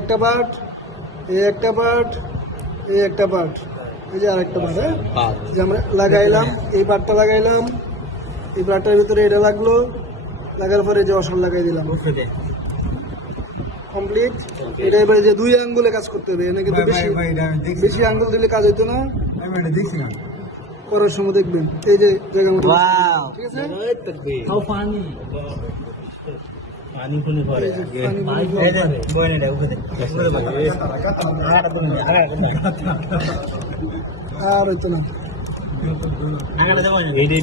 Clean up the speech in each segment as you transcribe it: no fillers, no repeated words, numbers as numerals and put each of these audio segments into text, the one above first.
একটা পার্ট, এই একটা পার্ট, এই একটা পার্ট, এই যে আরেকটা পার্ট। হ্যাঁ, যে আমরা লাগাইলাম, এই পার্টটা লাগাইলাম, এই পার্টটার ভিতরে এটা লাগলো, লাগার পরে যে অসর লাগাই দিলাম, কমপ্লিট। এটা এবারে যে দুই আঙ্গুলে কাজ করতে হবে, এখানে কিন্তু বেশি আঙ্গুল দিলে কাজ হইতো না। করার সময় দেখবেন এই যে জায়গা মতো, ঠিক আছে। আর হইতো না,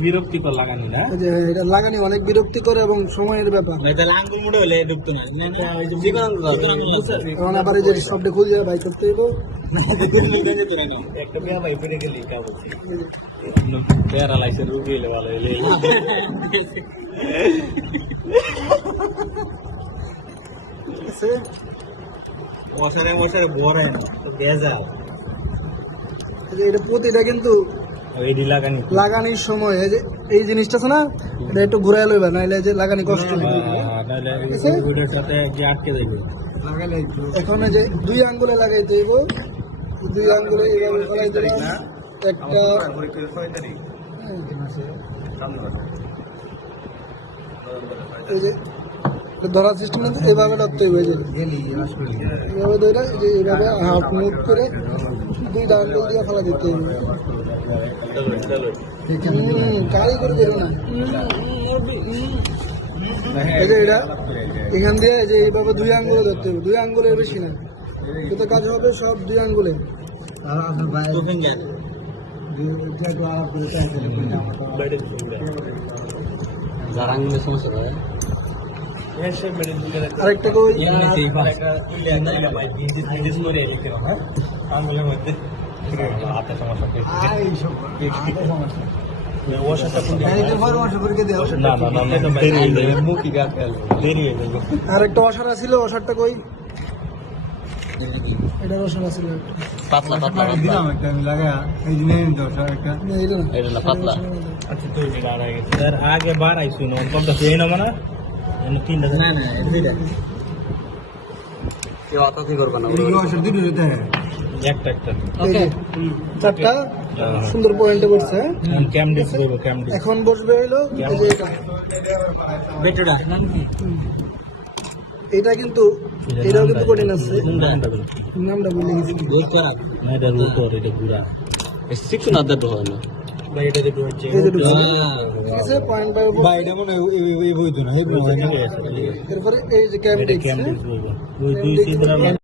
বিরক্তিকর লাগানি না, এটা লাগানি অনেক বিরক্তিকর এবং সময়ের ব্যাপার। কারণ আবার এই যে সবটা খুঁজে বাই করতে হইব। রুগী এলে ভালো হইলে এটা প্রতিটা কিন্তু লাগানির সময় এই জিনিসটা আছে না, এটা একটু ঘুরাই লইবা, নাইলে যে লাগানি কষ্ট হবে। এখন যে দুই আঙ্গুলে লাগাইতে হইব, দুই আঙ্গুলে এইভাবে লাগাইতে হবে। একটা এই যে ধরার সিস্টেম এইভাবে ধরতে হইবে, এইভাবে ধরে এইভাবে হাফ মুভ করে দুইটা আঙ্গুল দিয়ে ফেলা দিতে হইবে। কারি করে দেবে না, এই যে এটা এখান দিয়ে যে এইভাবে দুই আঙ্গুলে ধরতে হবে, দুই আঙ্গুলের বেশি না, কিন্তু কাজ হবে সব দুই আঙ্গুলে। আরেকটা কই আরেকটা অসারা ছিল, অসারটা কই? এটা অসারা ছিল, পাতলা পাতলা দিলাম একটা আমি লাগা, এই দিনে এটা না পাতলা। আচ্ছা তুই আগে বার আইছো না কোনটা সেই না মানে তিনটা না না এটা দুইটা কেউ আতাতি করবে না, এই অসার দুটো দিতে হয়, একটা একটা ওকে চারটা সুন্দর পয়েন্টে বসছে। ক্যাম ডিস করব, ক্যাম ডিস এখন বসবে হলো এই যে এটা বেটুডা নাম কি? এটা কিন্তু এটাও কিন্তু কঠিন আছে, নামটা বলে গেছি। না এটা রুটর, এটা পুরা সিক্স না দা হয় না ভাই, এটা যে হচ্ছে এই যে ঢুকছে, ঠিক আছে। পয়েন্ট বাই ভাই এটা মনে এই বই তো না, এই এরপরে এই যে ক্যাম ডিস, ওই দুই